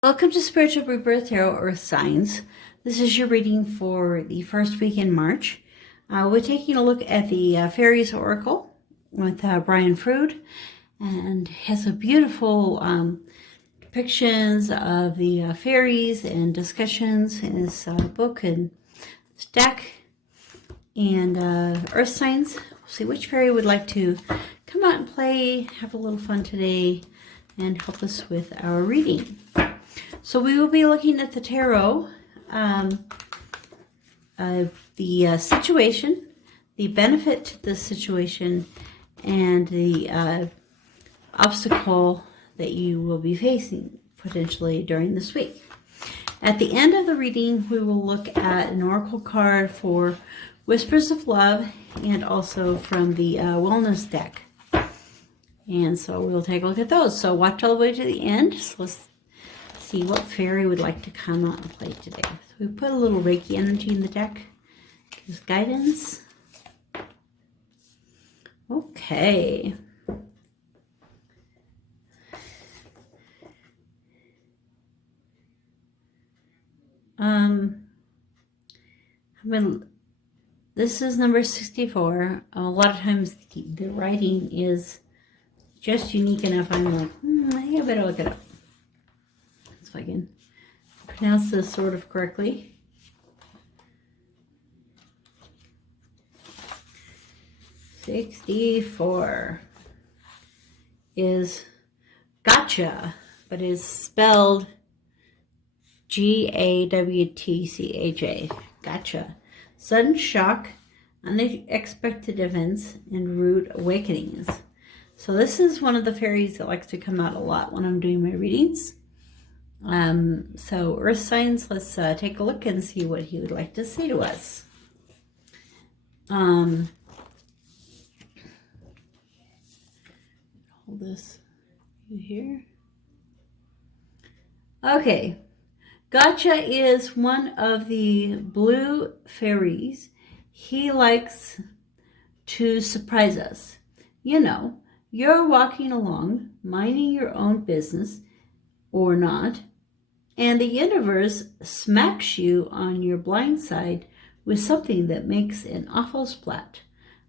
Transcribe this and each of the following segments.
Welcome to Spiritual Rebirth Tarot, Earth Signs. This is your reading for the first week in March. We're taking a look at the Fairies Oracle with Brian Froud, and has a beautiful depictions of the fairies and discussions in this book and deck. And Earth Signs. We'll see which fairy would like to come out and play, have a little fun today, and help us with our reading. So we will be looking at the tarot, the situation, the benefit to the situation, and the obstacle that you will be facing potentially during this week. At the end of the reading, we will look at an oracle card for Whispers of Love and also from the Wellness deck. And so we'll take a look at those. So watch all the way to the end. So let's see what fairy would like to come out and play today. So we put a little Reiki energy in the deck. Gives guidance. Okay. This is number 64. A lot of times the writing is just unique enough. I'm like, I think I better look it up. So I can pronounce this sort of correctly. "64" is gotcha, but it's spelled Gawtcha. Gotcha. Sudden shock, unexpected events, and rude awakenings. So this is one of the fairies that likes to come out a lot when I'm doing my readings. So Earth Signs, let's take a look and see what he would like to say to us. Hold this here. Okay. Gotcha is one of the blue fairies. He likes to surprise us. You know, you're walking along, minding your own business, or not, and the universe smacks you on your blind side with something that makes an awful splat.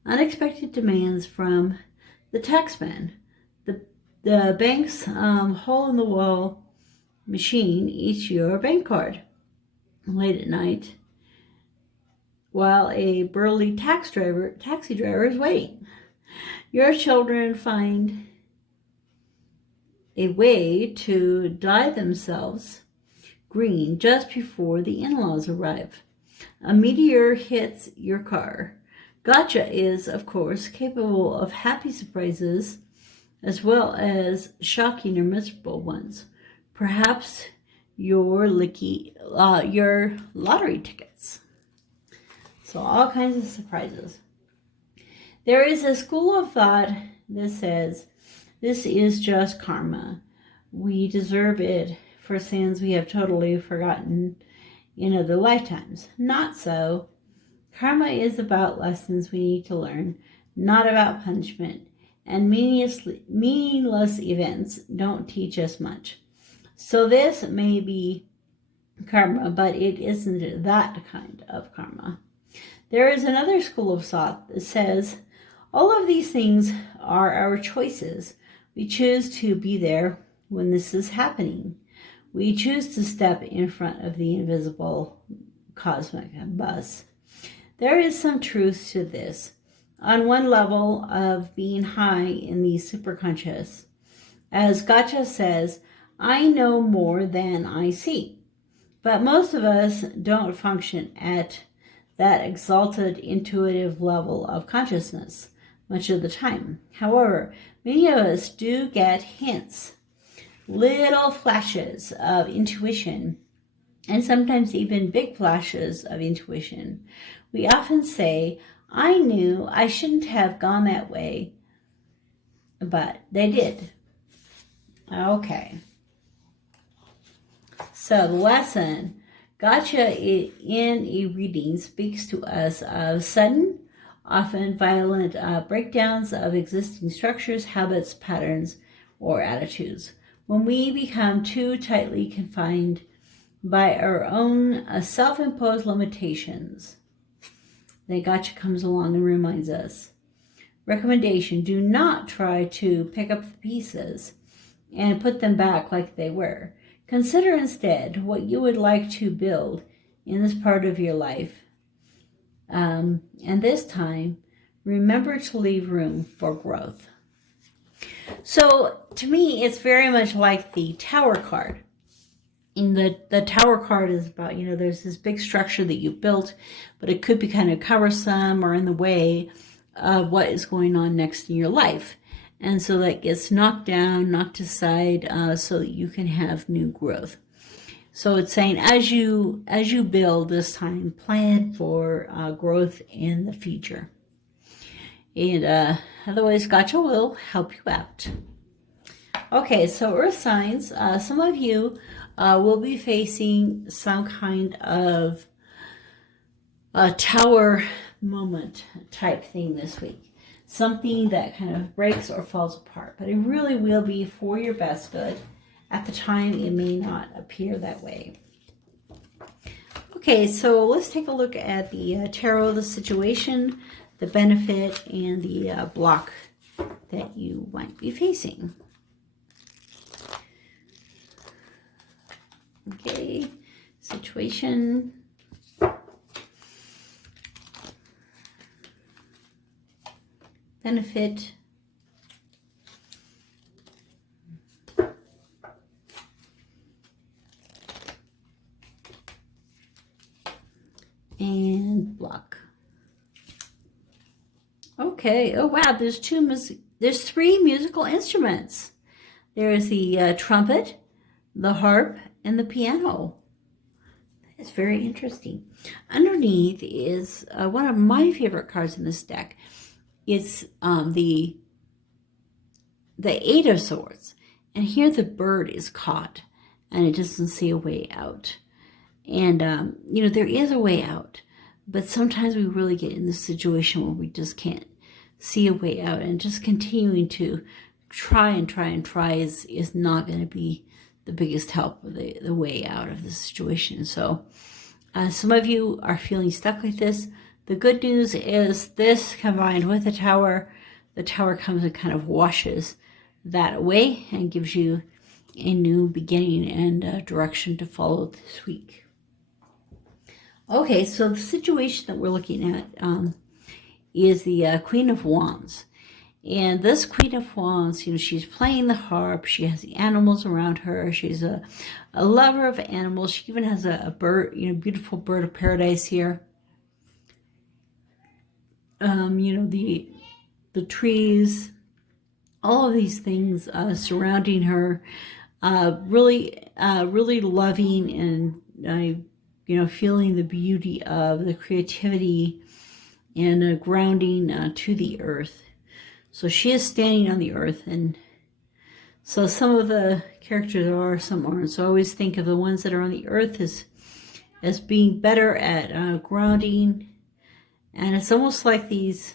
Unexpected demands from the taxman. The bank's hole-in-the-wall machine eats your bank card late at night while a burly taxi driver is waiting. Your children find a way to dye themselves green just before the in-laws arrive. A meteor hits your car. Gotcha is, of course, capable of happy surprises as well as shocking or miserable ones. Perhaps your lottery tickets. So all kinds of surprises. There is a school of thought that says this is just karma. We deserve it for sins we have totally forgotten in other lifetimes. Not so. Karma is about lessons we need to learn, not about punishment. And meaningless events don't teach us much. So this may be karma, but it isn't that kind of karma. There is another school of thought that says all of these things are our choices. We choose to be there when this is happening. We choose to step in front of the invisible cosmic bus. There is some truth to this. On one level of being high in the superconscious, as Gotcha says, I know more than I see. But most of us don't function at that exalted intuitive level of consciousness much of the time. However, many of us do get hints, little flashes of intuition, and sometimes even big flashes of intuition. We often say, I knew I shouldn't have gone that way, but they did. Okay. So the lesson, Gotcha in a reading speaks to us of sudden, often violent breakdowns of existing structures, habits, patterns, or attitudes. when we become too tightly confined by our own self-imposed limitations, then gotcha comes along and reminds us. Recommendation, do not try to pick up the pieces and put them back like they were. Consider instead what you would like to build in this part of your life. And this time, remember to leave room for growth. So to me, it's very much like the Tower card. And the Tower card is about, there's this big structure that you built, but it could be kind of cumbersome or in the way of what is going on next in your life. And so that gets knocked down, knocked aside, so that you can have new growth. So it's saying as you build this time, plan for growth in the future. And otherwise, gotcha will help you out. Okay, so Earth signs, some of you will be facing some kind of a Tower moment type thing this week. Something that kind of breaks or falls apart, but it really will be for your best good. At the time, it may not appear that way. Okay, so let's take a look at the tarot, the situation, the benefit, and the block that you might be facing. Okay, situation. Benefit. And block. Okay. Oh wow, there's three musical instruments. There's the trumpet, the harp, and the piano. It's very interesting. Underneath is one of my favorite cards in this deck. It's the Eight of Swords. And here the bird is caught and it doesn't see a way out. And, there is a way out. But sometimes we really get in this situation where we just can't see a way out. And just continuing to try is not going to be the biggest help with the way out of the situation. So some of you are feeling stuck like this. The good news is this combined with the Tower comes and kind of washes that away and gives you a new beginning and direction to follow this week. Okay, so the situation that we're looking at is the Queen of Wands. And this Queen of Wands, she's playing the harp. She has the animals around her. She's a lover of animals. She even has a bird, beautiful bird of paradise here. The trees, all of these things surrounding her, really loving and feeling the beauty of the creativity and grounding to the earth. So she is standing on the earth, and so some of the characters are, some aren't. So I always think of the ones that are on the earth as being better at grounding. And it's almost like these,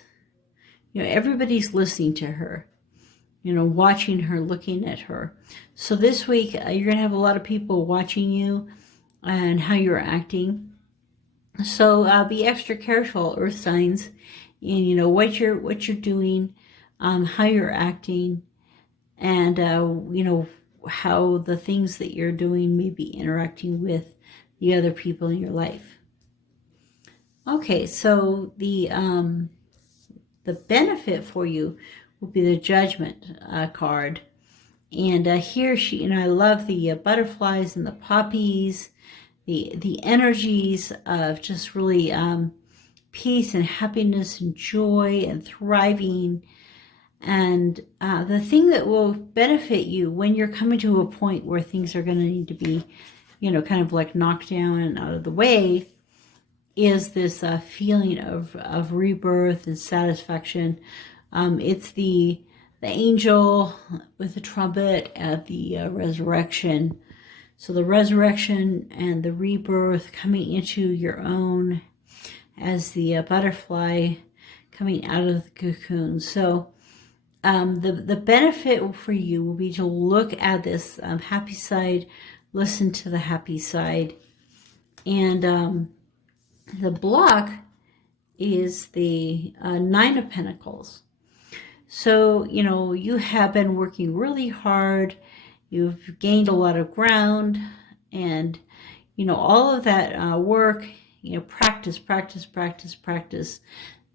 everybody's listening to her, watching her, looking at her. So this week, you're going to have a lot of people watching you and how you're acting. So be extra careful, Earth signs, in, what you're doing, how you're acting, and, how the things that you're doing may be interacting with the other people in your life. Okay, so the benefit for you will be the Judgment card. And here I love the butterflies and the poppies, the energies of just really peace and happiness and joy and thriving. And the thing that will benefit you when you're coming to a point where things are going to need to be, kind of like knocked down and out of the way, is this feeling of rebirth and satisfaction. It's the angel with the trumpet at the resurrection. So the resurrection and the rebirth coming into your own as the butterfly coming out of the cocoon. So the benefit for you will be to look at this happy side, listen to the happy side. And the block is the Nine of Pentacles. So, you know, you have been working really hard. You've gained a lot of ground. And, you know, all of that work, you know, practice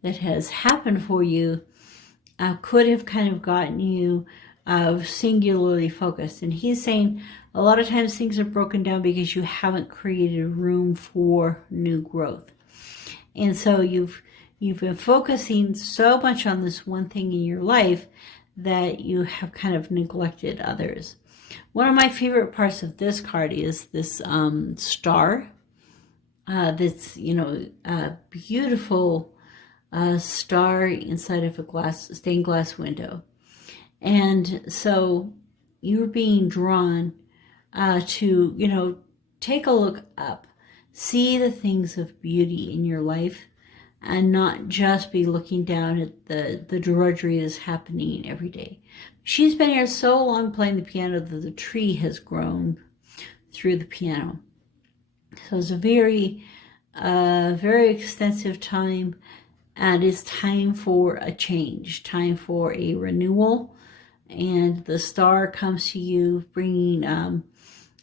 that has happened for you could have kind of gotten you singularly focused. And he's saying a lot of times things are broken down because you haven't created room for new growth. And so you've been focusing so much on this one thing in your life that you have kind of neglected others. One of my favorite parts of this card is this star. That's, you know, a beautiful star inside of a stained glass window. And so you're being drawn to, you know, take a look up, see the things of beauty in your life, and not just be looking down at the drudgery that's happening every day. She's been here so long playing the piano that the tree has grown through the piano. So it's a very, very extensive time, and it's time for a change, time for a renewal. And the star comes to you bringing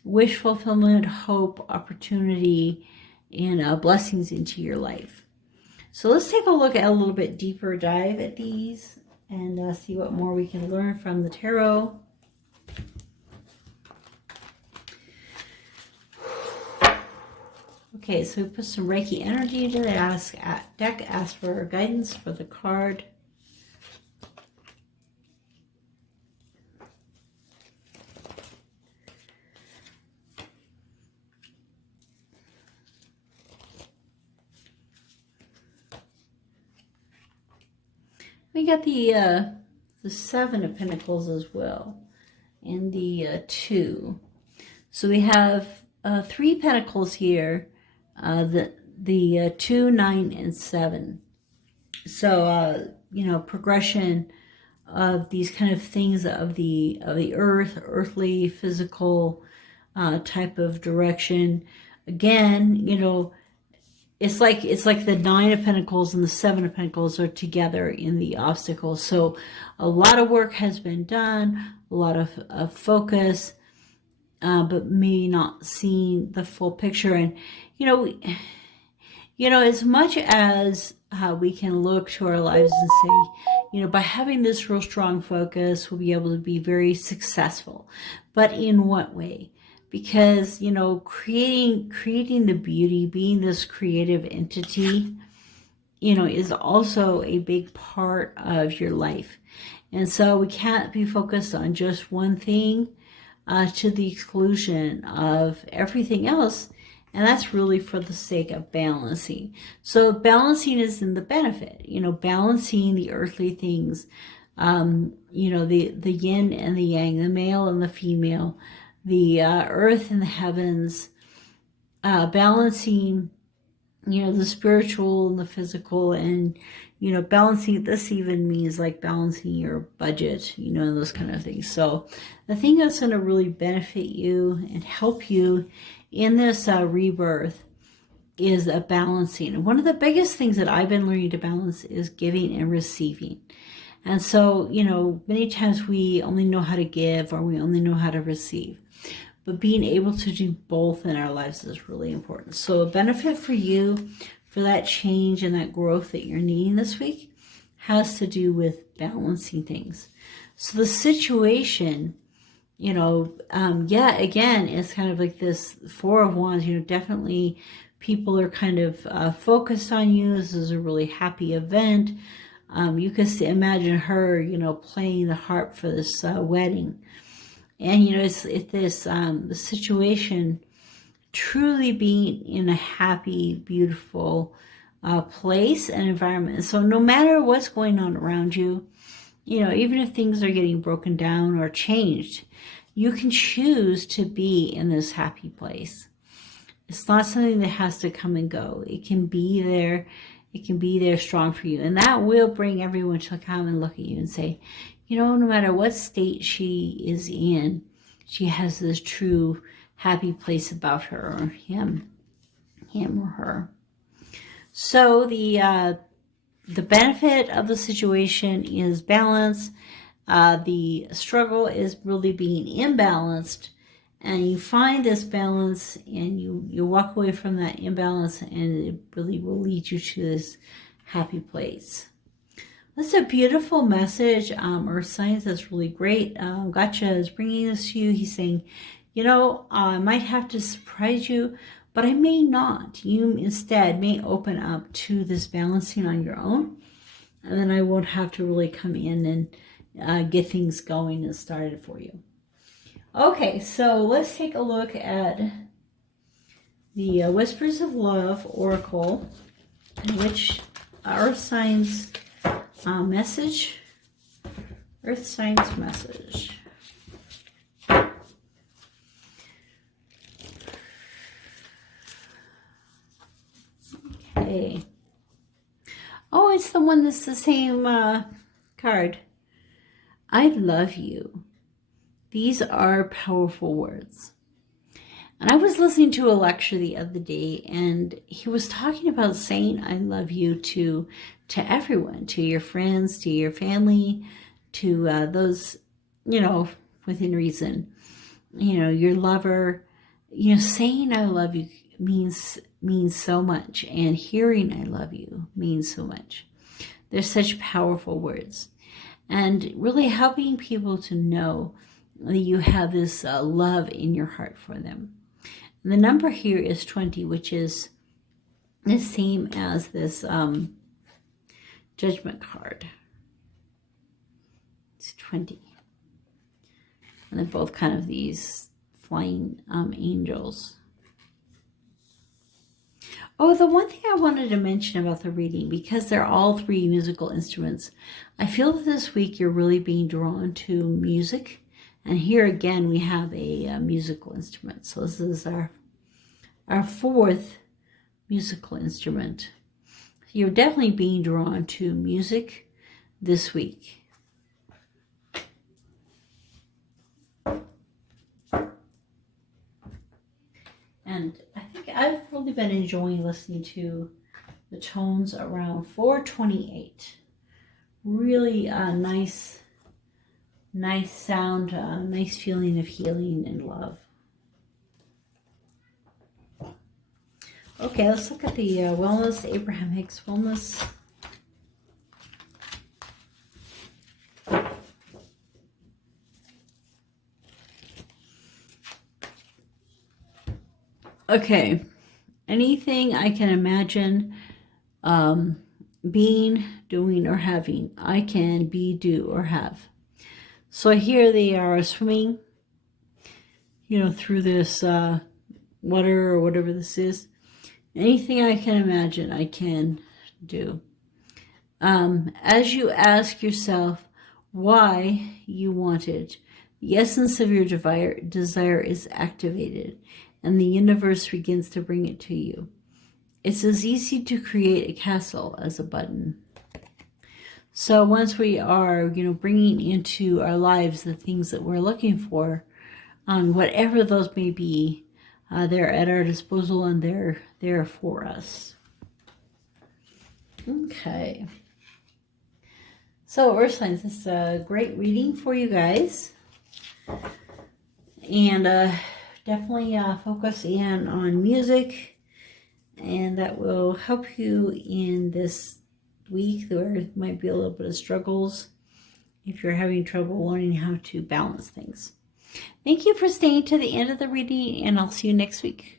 wish fulfillment, hope, opportunity, and blessings into your life. So let's take a look at a little bit deeper dive at these and see what more we can learn from the tarot. Okay, so we put some Reiki energy into the deck, ask for guidance for the card. We got the Seven of Pentacles as well, and the 2. So we have 3 Pentacles here, the 2, 9, and 7. So you know, progression of these kind of things of the earthly, physical type of direction. Again, you know, it's like the 9 of Pentacles and the 7 of Pentacles are together in the obstacles. So a lot of work has been done, a lot of focus, but maybe not seeing the full picture. And you know, as much as we can look to our lives and say, you know, by having this real strong focus, we'll be able to be very successful. But in what way? Because, you know, creating the beauty, being this creative entity, you know, is also a big part of your life. And so we can't be focused on just one thing to the exclusion of everything else. And that's really for the sake of balancing. So balancing is in the benefit, you know, balancing the earthly things, you know, the yin and the yang, the male and the female, the earth and the heavens, balancing, you know, the spiritual and the physical, and, you know, balancing, this even means like balancing your budget, you know, and those kind of things. So the thing that's going to really benefit you and help you in this rebirth is a balancing. And one of the biggest things that I've been learning to balance is giving and receiving. And so, you know, many times we only know how to give, or we only know how to receive. But being able to do both in our lives is really important. So a benefit for you for that change and that growth that you're needing this week has to do with balancing things. So the situation, you know, yeah, again, it's kind of like this Four of Wands, you know, definitely people are kind of focused on you. This is a really happy event. You could imagine her, you know, playing the harp for this wedding. And, you know, it's this the situation truly being in a happy, beautiful place and environment. So no matter what's going on around you, you know, even if things are getting broken down or changed, you can choose to be in this happy place. It's not something that has to come and go. It can be there. It can be there strong for you. And that will bring everyone to come and look at you and say, you know, no matter what state she is in, she has this true happy place about her, or him or her. So the benefit of the situation is balance. The struggle is really being imbalanced, and you find this balance, and you walk away from that imbalance, and it really will lead you to this happy place. That's a beautiful message, Earth Signs. That's really great. Gotcha is bringing this to you. He's saying, you know, I might have to surprise you, but I may not. You instead may open up to this balancing on your own, and then I won't have to really come in and get things going and started for you. Okay, so let's take a look at the Whispers of Love Oracle, which Earth Signs message. Earth Signs message. Okay. Oh, it's the one that's the same card. I love you. These are powerful words. And I was listening to a lecture the other day, and he was talking about saying I love you to everyone, to your friends, to your family, to those, you know, within reason, you know, your lover. You know, saying I love you means so much, and hearing I love you means so much. They're such powerful words, and really helping people to know that you have this love in your heart for them. And the number here is 20, which is the same as this Judgment card. It's 20. And they're both kind of these flying angels. Oh, the one thing I wanted to mention about the reading, because they're all three musical instruments, I feel that this week you're really being drawn to music. And here again, we have a musical instrument. So this is our fourth musical instrument. You're definitely being drawn to music this week. And I think I've really been enjoying listening to the tones around 428. Really nice sound, nice feeling of healing and love. Okay, let's look at the wellness, Abraham Hicks wellness. Okay, anything I can imagine being, doing, or having, I can be, do, or have. So here they are swimming, you know, through this water or whatever this is. Anything I can imagine, I can do. As you ask yourself why you want it, the essence of your desire is activated, and the universe begins to bring it to you. It's as easy to create a castle as a button. So once we are, you know, bringing into our lives the things that we're looking for, whatever those may be, they're at our disposal, and they're there for us. Okay. So Earth Signs, this is a great reading for you guys. And definitely focus in on music, and that will help you in this week there might be a little bit of struggles if you're having trouble learning how to balance things. Thank you for staying to the end of the reading, and I'll see you next week.